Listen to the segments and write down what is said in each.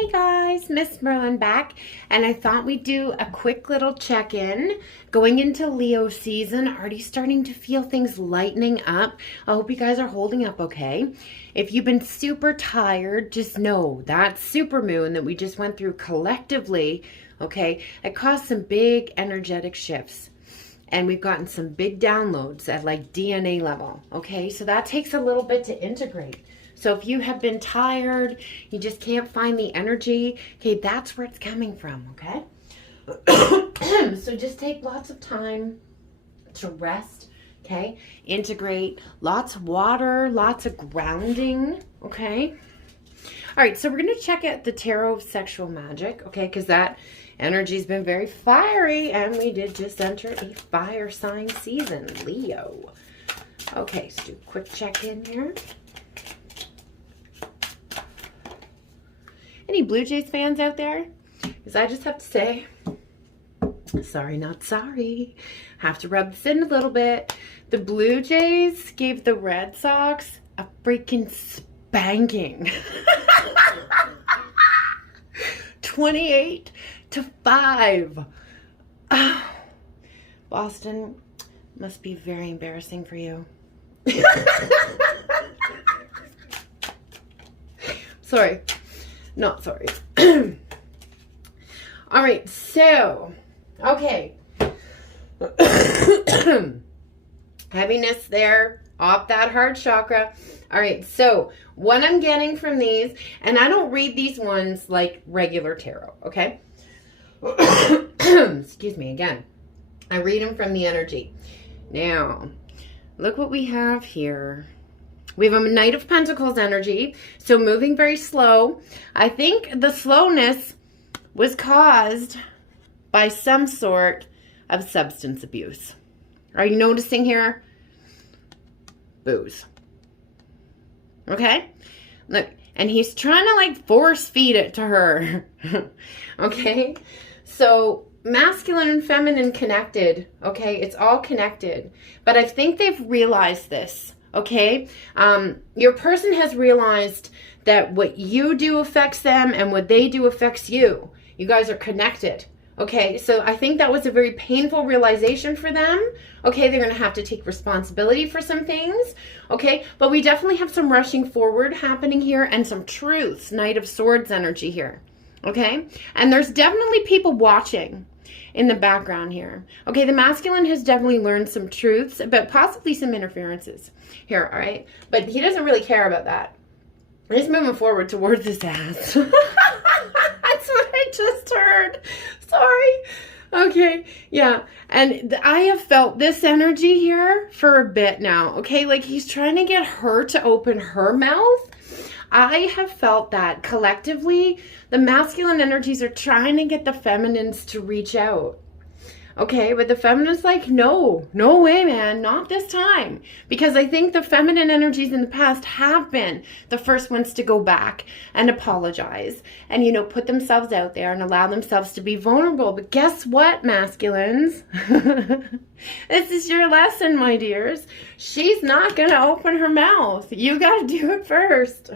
Hey guys, MsMerlin back, and I thought we'd do a quick little check-in. Going into Leo season, already starting to feel things lightening up. I hope you guys are holding up okay. If you've been super tired, just know that super moon that we just went through collectively, okay, it caused some big energetic shifts. And we've gotten some big downloads at like DNA level, okay? So that takes a little bit to integrate. So if you have been tired, you just can't find the energy, okay, that's where it's coming from, okay? So just take lots of time to rest, okay? Integrate, lots of water, lots of grounding, okay? All right, so we're going to check out the Tarot of Sexual Magic, okay, because that energy's been very fiery, and we did just enter a fire sign season, Leo. Okay, so do a quick check-in here. Any Blue Jays fans out there? Because I just have to say, sorry, not sorry. Have to rub this in a little bit. The Blue Jays gave the Red Sox a freaking spanking. 28-5. Oh, Boston, must be very embarrassing for you. Sorry. Not sorry. All right, so, okay. Heaviness there, off that heart chakra. All right, so what I'm getting from these, and I don't read these ones like regular tarot, okay? Excuse me again. I read them from the energy. Now, look what we have here. We have a Knight of Pentacles energy, so moving very slow. I think the slowness was caused by some sort of substance abuse. Are you noticing here? Booze. Okay? Look, and he's trying to like force feed it to her. Okay? So masculine and feminine connected, okay? It's all connected. But I think they've realized this. Okay, your person has realized that what you do affects them and what they do affects you. You guys are connected. Okay, so I think that was a very painful realization for them. Okay, they're going to have to take responsibility for some things. Okay, but we definitely have some rushing forward happening here and some truths. Knight of Swords energy here. Okay, and there's definitely people watching in the background here. Okay, the masculine has definitely learned some truths, but possibly some interferences here, all right? But he doesn't really care about that. He's moving forward towards his ass. That's what I just heard. Sorry. Okay, yeah. And I have felt this energy here for a bit now, okay? Like he's trying to get her to open her mouth. I have felt that collectively, the masculine energies are trying to get the feminines to reach out. Okay, but the feminine's like, no way, man, not this time. Because I think the feminine energies in the past have been the first ones to go back and apologize and, you know, put themselves out there and allow themselves to be vulnerable. But guess what, masculines? This is your lesson, my dears. She's not going to open her mouth. You got to do it first.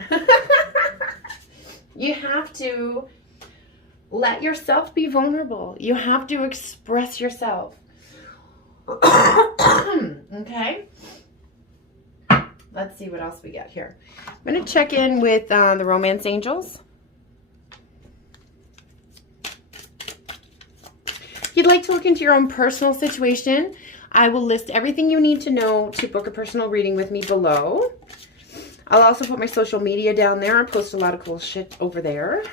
You have to let yourself be vulnerable. You have to express yourself. Okay? Let's see what else we got here. I'm going to check in with the romance angels. If you'd like to look into your own personal situation, I will list everything you need to know to book a personal reading with me below. I'll also put my social media down there. I post a lot of cool shit over there.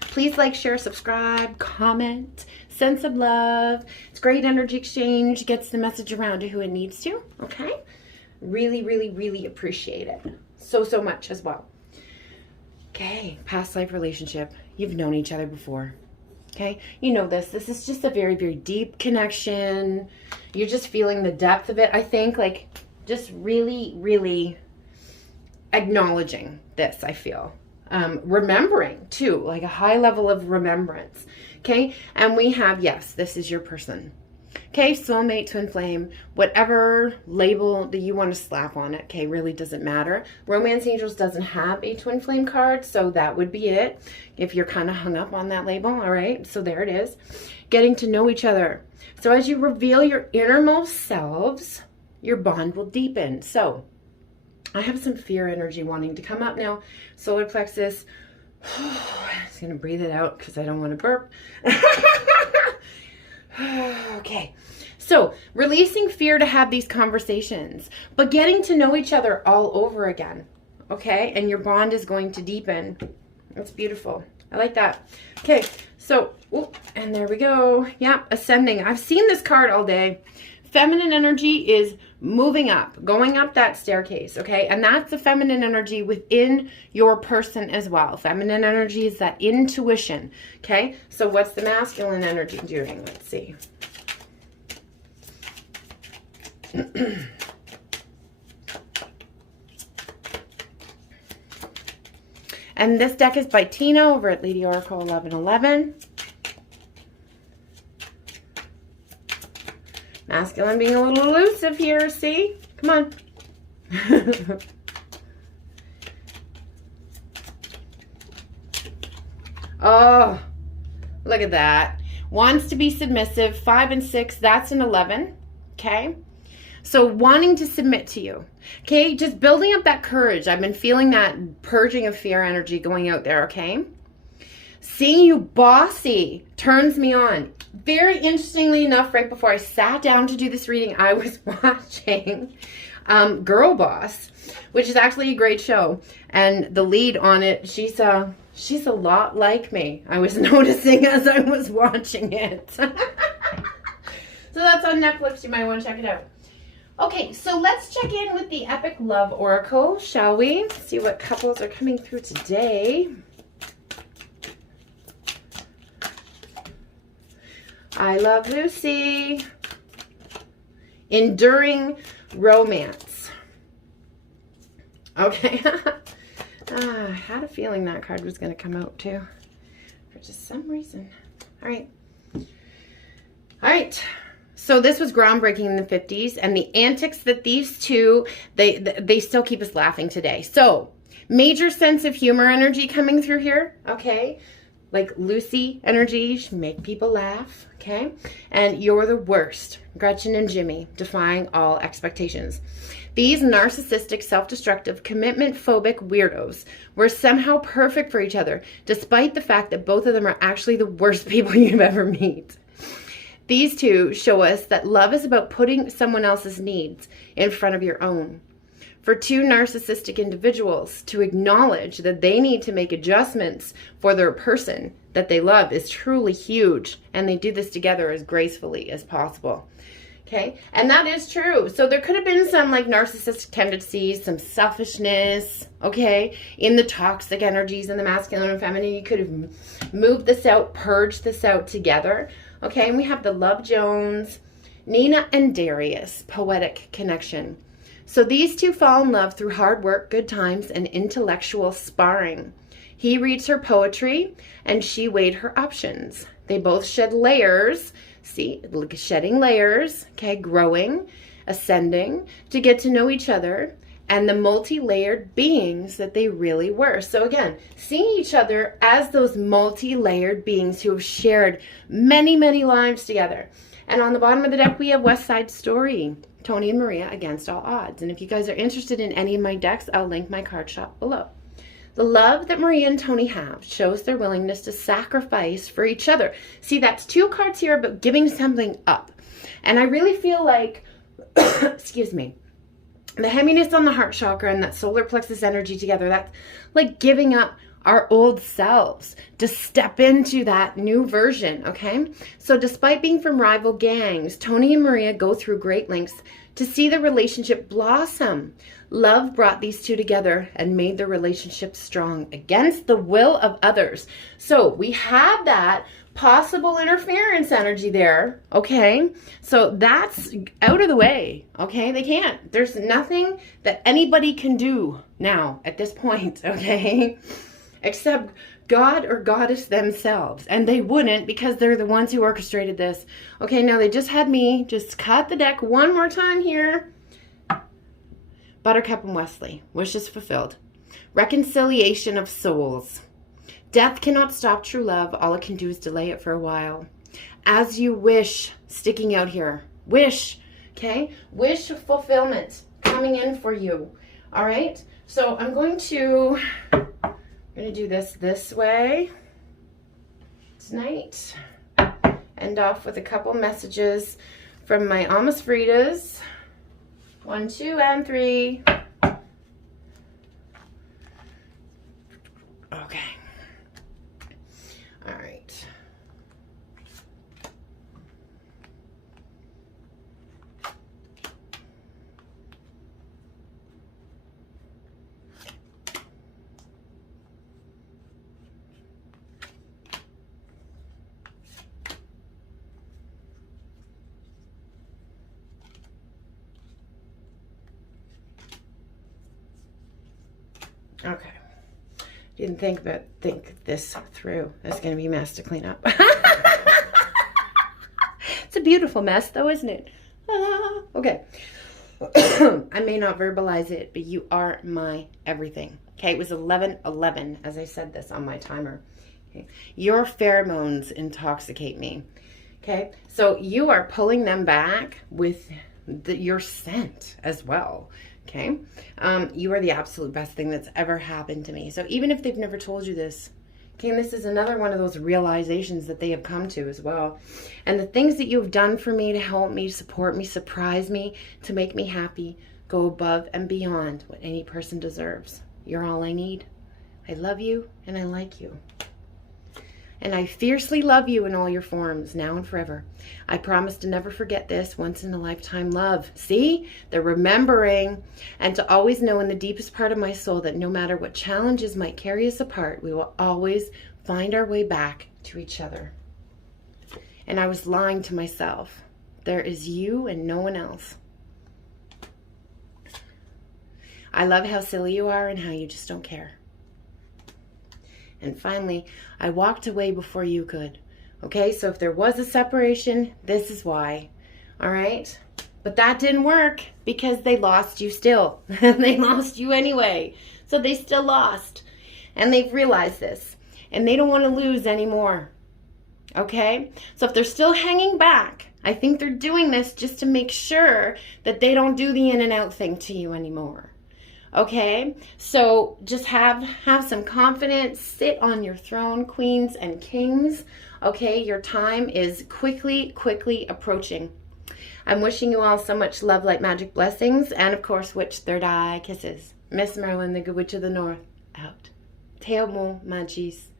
Please like, share, subscribe, comment, send some love. It's great energy exchange. Gets the message around to who it needs to. Okay? Really, really, really appreciate it. So much as well. Okay. Past life relationship. You've known each other before. Okay? You know this. This is just a very, very deep connection. You're just feeling the depth of it, I think. Like, just really, really acknowledging this, I feel. Remembering too, like a high level of remembrance. Okay. And we have, yes, this is your person. Okay, soulmate, twin flame, whatever label that you want to slap on it, okay, really doesn't matter. Romance Angels doesn't have a twin flame card, so that would be it if you're kind of hung up on that label, all right? So there it is. Getting to know each other. So as you reveal your innermost selves, your bond will deepen. So I have some fear energy wanting to come up now. Solar plexus. I'm just going to breathe it out because I don't want to burp. Okay, so releasing fear to have these conversations, but getting to know each other all over again, okay? And your bond is going to deepen. That's beautiful. I like that. Okay, so, and there we go. Yeah, ascending. I've seen this card all day. Feminine energy is moving up, going up that staircase, okay? And that's the feminine energy within your person as well. Feminine energy is that intuition, okay? So what's the masculine energy doing? Let's see. And this deck is by Tina over at Lady Oracle 1111. Masculine being a little elusive here, see? Come on. Oh, look at that. Wants to be submissive, 5 and 6, that's an 11, okay? So wanting to submit to you, okay? Just building up that courage. I've been feeling that purging of fear energy going out there, okay? Seeing you bossy turns me on. Very interestingly enough, right before I sat down to do this reading, I was watching Girl Boss, which is actually a great show. And the lead on it, she's a lot like me. I was noticing as I was watching it. So that's on Netflix. You might want to check it out. Okay, so let's check in with the Epic Love Oracle, shall we? See what couples are coming through today. I love Lucy. Enduring romance. Okay. I had a feeling that card was going to come out too. For just some reason. All right. All right. So this was groundbreaking in the 50s. And the antics that these two, they still keep us laughing today. So, major sense of humor energy coming through here. Okay. Like Lucy energy, make people laugh, okay? And you're the worst, Gretchen and Jimmy, defying all expectations. These narcissistic, self-destructive, commitment-phobic weirdos were somehow perfect for each other, despite the fact that both of them are actually the worst people you've ever met. These two show us that love is about putting someone else's needs in front of your own. For two narcissistic individuals to acknowledge that they need to make adjustments for their person that they love is truly huge, and they do this together as gracefully as possible. Okay, and that is true. So there could have been some like narcissistic tendencies, some selfishness, okay, in the toxic energies in the masculine and feminine. You could have moved this out, purged this out together. Okay, and we have the Love Jones, Nina and Darius, poetic connection. So these two fall in love through hard work, good times, and intellectual sparring. He reads her poetry, and she weighed her options. They both shed layers. See, shedding layers, okay, growing, ascending, to get to know each other and the multi-layered beings that they really were. So again, seeing each other as those multi-layered beings who have shared many, many lives together. And on the bottom of the deck, we have West Side Story. Tony and Maria against all odds. And if you guys are interested in any of my decks, I'll link my card shop below. The love that Maria and Tony have shows their willingness to sacrifice for each other. See, that's two cards here about giving something up. And I really feel like, excuse me, the heaviness on the heart chakra and that solar plexus energy together, that's like giving up our old selves to step into that new version, okay? So despite being from rival gangs, Tony and Maria go through great lengths to see the relationship blossom. Love brought these two together and made the relationship strong against the will of others. So we have that possible interference energy there, okay? So that's out of the way, okay? They can't. There's nothing that anybody can do now at this point, okay? Except God or goddess themselves. And they wouldn't, because they're the ones who orchestrated this. Okay, now they just had me just cut the deck one more time here. Buttercup and Wesley. Wishes fulfilled. Reconciliation of souls. Death cannot stop true love. All it can do is delay it for a while. As you wish, sticking out here. Wish, okay? Wish fulfillment coming in for you. All right? So I'm going to do this way tonight. End off with a couple messages from my Almas Fridas. 1, 2, and 3. Okay. All right. Okay. Didn't think this through. It's going to be a mess to clean up. It's a beautiful mess though, isn't it? Okay. I may not verbalize it, but you are my everything. Okay, it was 11:11 as I said this on my timer. Okay. Your pheromones intoxicate me. Okay, so you are pulling them back with your scent as well. Okay, you are the absolute best thing that's ever happened to me. So even if they've never told you this, okay, and this is another one of those realizations that they have come to as well. And the things that you've done for me to help me, support me, surprise me, to make me happy, go above and beyond what any person deserves. You're all I need. I love you and I like you. And I fiercely love you in all your forms, now and forever. I promise to never forget this once-in-a-lifetime love. See? They're remembering. And to always know in the deepest part of my soul that no matter what challenges might carry us apart, we will always find our way back to each other. And I was lying to myself. There is you and no one else. I love how silly you are and how you just don't care. And finally, I walked away before you could. Okay, so if there was a separation, this is why. All right? But that didn't work because they lost you still. They lost you anyway. So they still lost. And they've realized this. And they don't want to lose anymore. Okay? So if they're still hanging back, I think they're doing this just to make sure that they don't do the in and out thing to you anymore. Okay, so just have some confidence. Sit on your throne, queens and kings. Okay, your time is quickly approaching. I'm wishing you all so much love, light, magic, blessings, and of course, witch third eye kisses. MsMerlin, the Good Witch of the North, out. Te amo, magis.